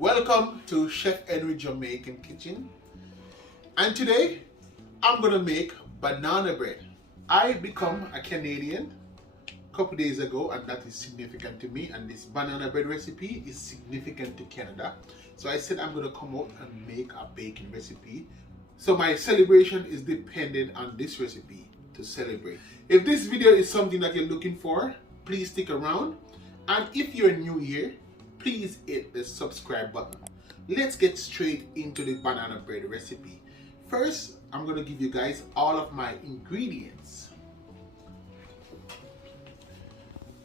Welcome to Chef Henry Jamaican Kitchen, and today I'm gonna make banana bread. I become a Canadian a couple days ago, and that is significant to me, and this banana bread recipe is significant to Canada. So I said I'm gonna come out and make a baking recipe. So my celebration is dependent on this recipe to celebrate. If this video is something that you're looking for, please stick around. And if you're new here, please hit the subscribe button. Let's get straight into the banana bread recipe. First, I'm gonna give you guys all of my ingredients.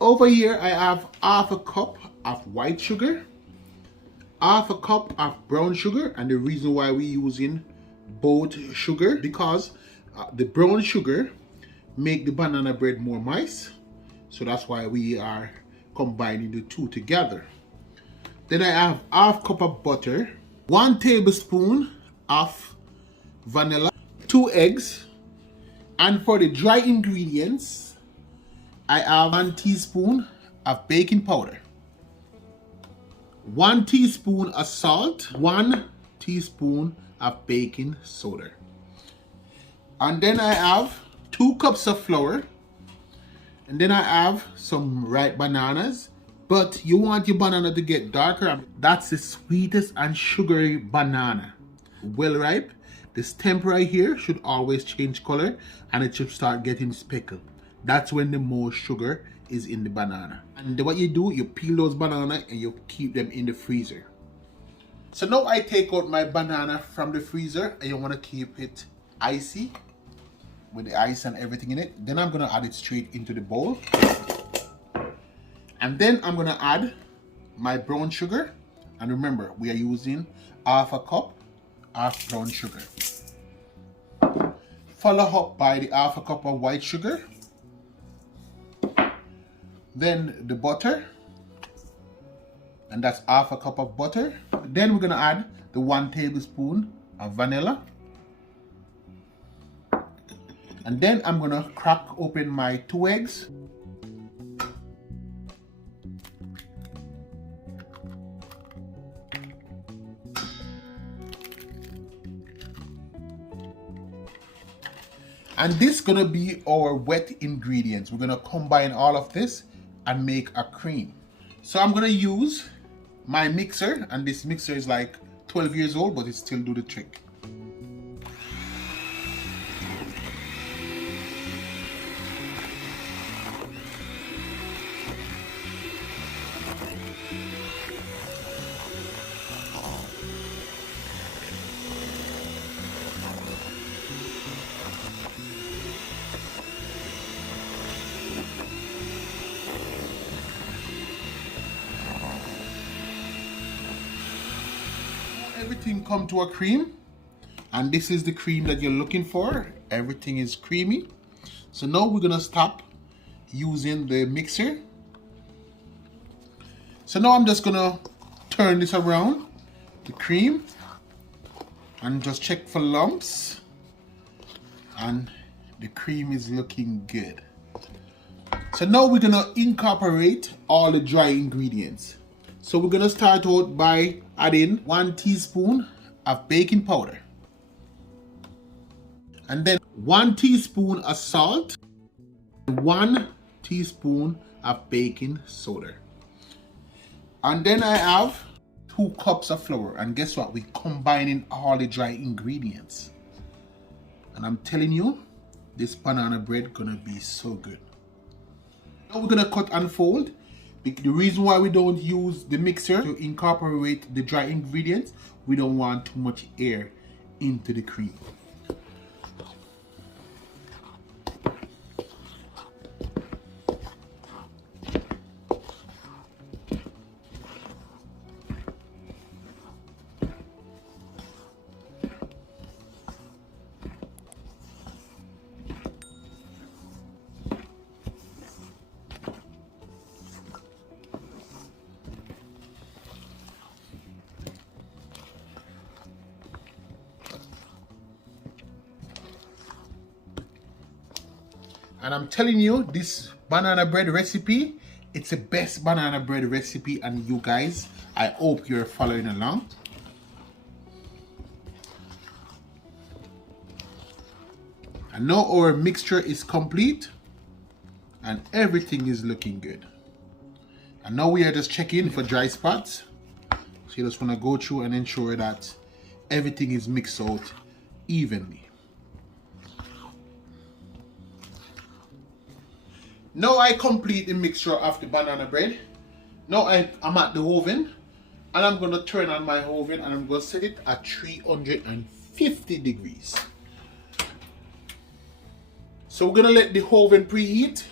Over here, I have half a cup of white sugar, half a cup of brown sugar, and the reason why we're using both sugar because the brown sugar make the banana bread more moist, so that's why we are combining the two together. Then I have half cup of butter, 1 tablespoon of vanilla, 2 eggs, and for the dry ingredients, I have 1 teaspoon of baking powder, 1 teaspoon of salt, 1 teaspoon of baking soda. And then I have 2 cups of flour, and then I have some ripe bananas. But you want your banana to get darker. That's the sweetest and sugary banana. Well ripe. The stem right here should always change color and it should start getting speckled. That's when the most sugar is in the banana. And what you do, you peel those bananas and you keep them in the freezer. So now I take out my banana from the freezer, and you want to keep it icy with the ice and everything in it. Then I'm going to add it straight into the bowl. And then I'm gonna add my brown sugar, and remember we are using half a cup of brown sugar. Follow up by the half a cup of white sugar. Then the butter, and that's half a cup of butter. Then we're gonna add the 1 tablespoon of vanilla. And then I'm gonna crack open my 2 eggs. And this is gonna be our wet ingredients. We're gonna combine all of this and make a cream. So I'm gonna use my mixer, and this mixer is like 12 years old, but it still do the trick. Everything come to a cream, and this is the cream that you're looking for. Everything is creamy. So now we're gonna stop using the mixer. So now I'm just gonna turn this around, the cream, and just check for lumps, and the cream is looking good. So now we're gonna incorporate all the dry ingredients. So we're gonna start out by adding 1 teaspoon of baking powder, and then 1 teaspoon of salt, 1 teaspoon of baking soda. And then I have 2 cups of flour, and guess what? We're combining all the dry ingredients. And I'm telling you, this banana bread gonna be so good. Now we're gonna cut and fold. The reason why we don't use the mixer to incorporate the dry ingredients, we don't want too much air into the cream. And I'm telling you, this banana bread recipe, it's the best banana bread recipe, and you guys I hope you're following along. And now our mixture is complete and everything is looking good. And now we are just checking for dry spots. So you just want to go through and ensure that everything is mixed out evenly. Now I complete the mixture of the banana bread. Now I'm at the oven and I'm going to turn on my oven and I'm going to set it at 350 degrees. So we're going to let the oven preheat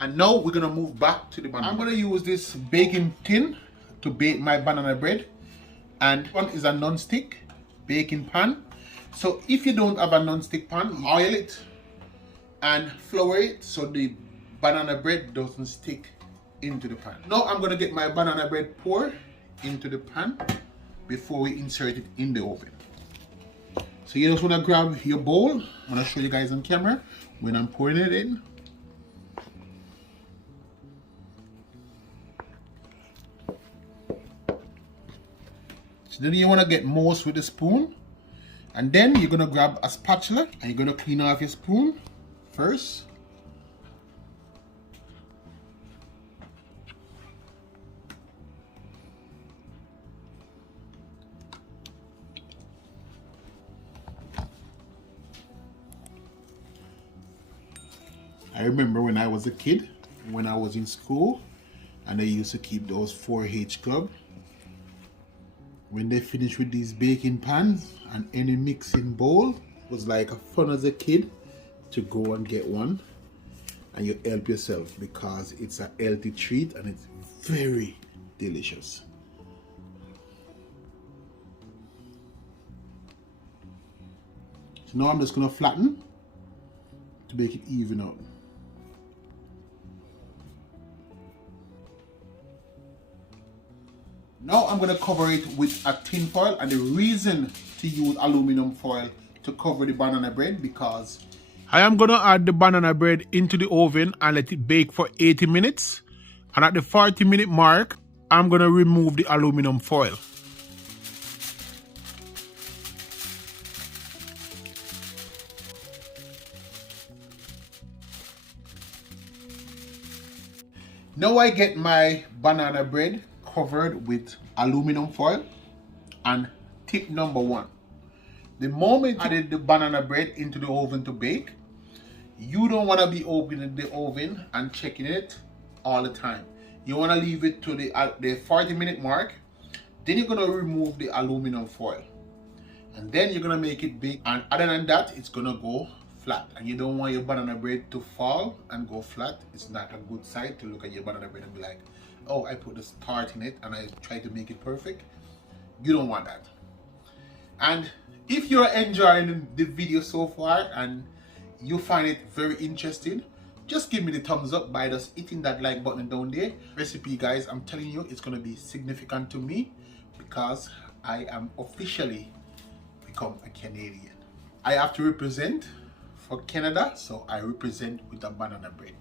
and now we're going to move back to the banana. I'm going to use this baking tin to bake my banana bread, and one is a non-stick baking pan. So if you don't have a non-stick pan, oil it and flour it so the banana bread doesn't stick into the pan. Now I'm going to get my banana bread poured into the pan before we insert it in the oven. So you just want to grab your bowl. I'm going to show you guys on camera when I'm pouring it in. So then you want to get most with the spoon, and then you're going to grab a spatula and you're going to clean off your spoon first. I remember when I was a kid, when I was in school, and they used to keep those 4-H club. When they finish with these baking pans and any mixing bowl, it was like a fun as a kid to go and get one, and you help yourself because it's a healthy treat and it's very delicious. So now I'm just going to flatten to make it even out. Now I'm going to cover it with a tin foil, and the reason to use aluminum foil to cover the banana bread because I am going to add the banana bread into the oven and let it bake for 80 minutes, and at the 40-minute mark I'm going to remove the aluminum foil. Now I get my banana bread covered with aluminum foil, and tip number 1, the moment you added the banana bread into the oven to bake, you don't want to be opening the oven and checking it all the time. You want to leave it to the 40-minute mark, then you're going to remove the aluminum foil, and then you're going to make it bake, and other than that it's going to go flat, and you don't want your banana bread to fall and go flat. It's not a good sight to look at your banana bread and be like, oh, I put the starch in it and I try to make it perfect. You don't want that. And if you're enjoying the video so far and you find it very interesting, just give me the thumbs up by just hitting that like button down there. Recipe, guys, I'm telling you, it's going to be significant to me because I am officially become a Canadian. I have to represent for Canada, so I represent with a banana bread.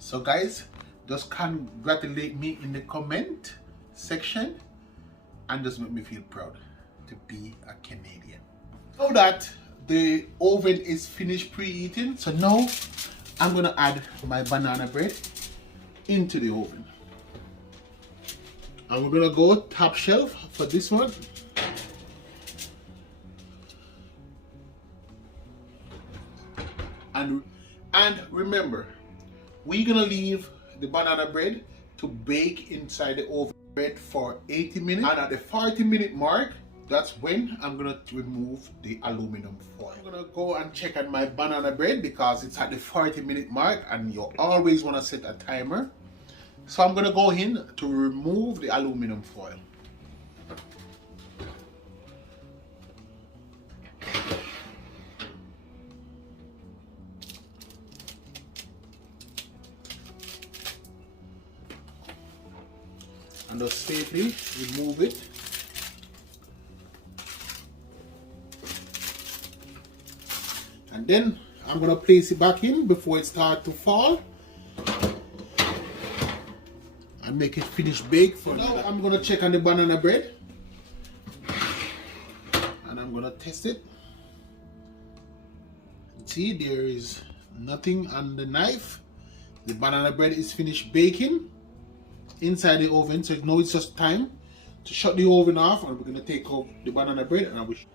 So guys, just congratulate me in the comment section and just make me feel proud to be a Canadian. So that the oven is finished preheating, so now I'm gonna add my banana bread into the oven. And we're gonna go top shelf for this one. And remember, we're gonna leave the banana bread to bake inside the oven bread for 80 minutes, and at the 40-minute mark, that's when I'm gonna remove the aluminum foil. I'm gonna go and check on my banana bread because it's at the 40-minute mark and you always want to set a timer. So I'm gonna go in to remove the aluminum foil. And just safely remove it. And then I'm going to place it back in before it starts to fall. and make it finish bake. For now, I'm gonna check on the banana bread, and I'm gonna test it. See, there is nothing on the knife. The banana bread is finished baking inside the oven, so now it's just time to shut the oven off, and we're gonna take out the banana bread. And I wish.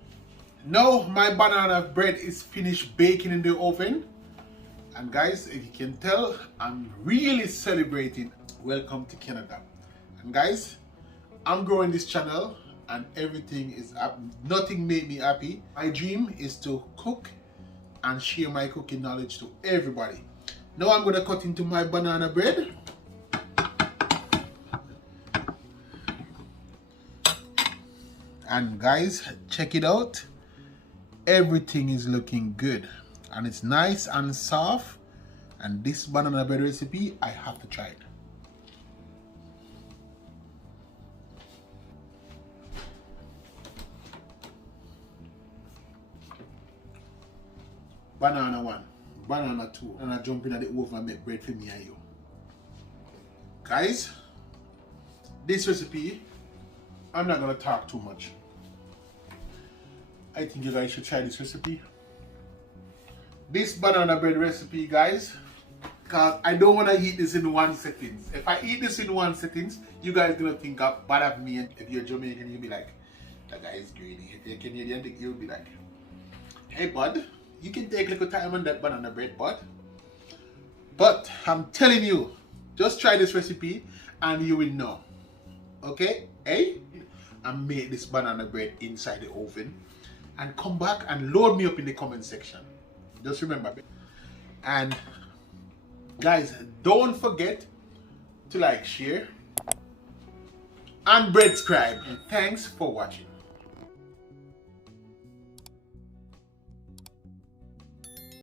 Now my banana bread is finished baking in the oven, and guys, if you can tell, I'm really celebrating. Welcome to Canada. And guys, I'm growing this channel, and everything is up. Nothing made me happy. My dream is to cook and share my cooking knowledge to everybody. Now I'm gonna cut into my banana bread. And guys, check it out. Everything is looking good, and it's nice and soft. And this banana bread recipe, I have to try it. Banana 1, banana 2, and I jump in at the oven and make bread for me and you. Guys, this recipe, I'm not gonna talk too much. I think you guys should try this recipe. This banana bread recipe, guys, because I don't want to eat this in one sitting. If I eat this in one sitting, you guys gonna think bad of me. And if you're Jamaican, you'll be like, that guy is greedy. If you're Canadian, you'll be like, hey bud, you can take a little time on that banana bread, bud. But I'm telling you, just try this recipe and you will know. Okay? Hey? And make this banana bread inside the oven. And come back and load me up in the comment section. Just remember. And guys, don't forget to like, share, and subscribe. And thanks for watching.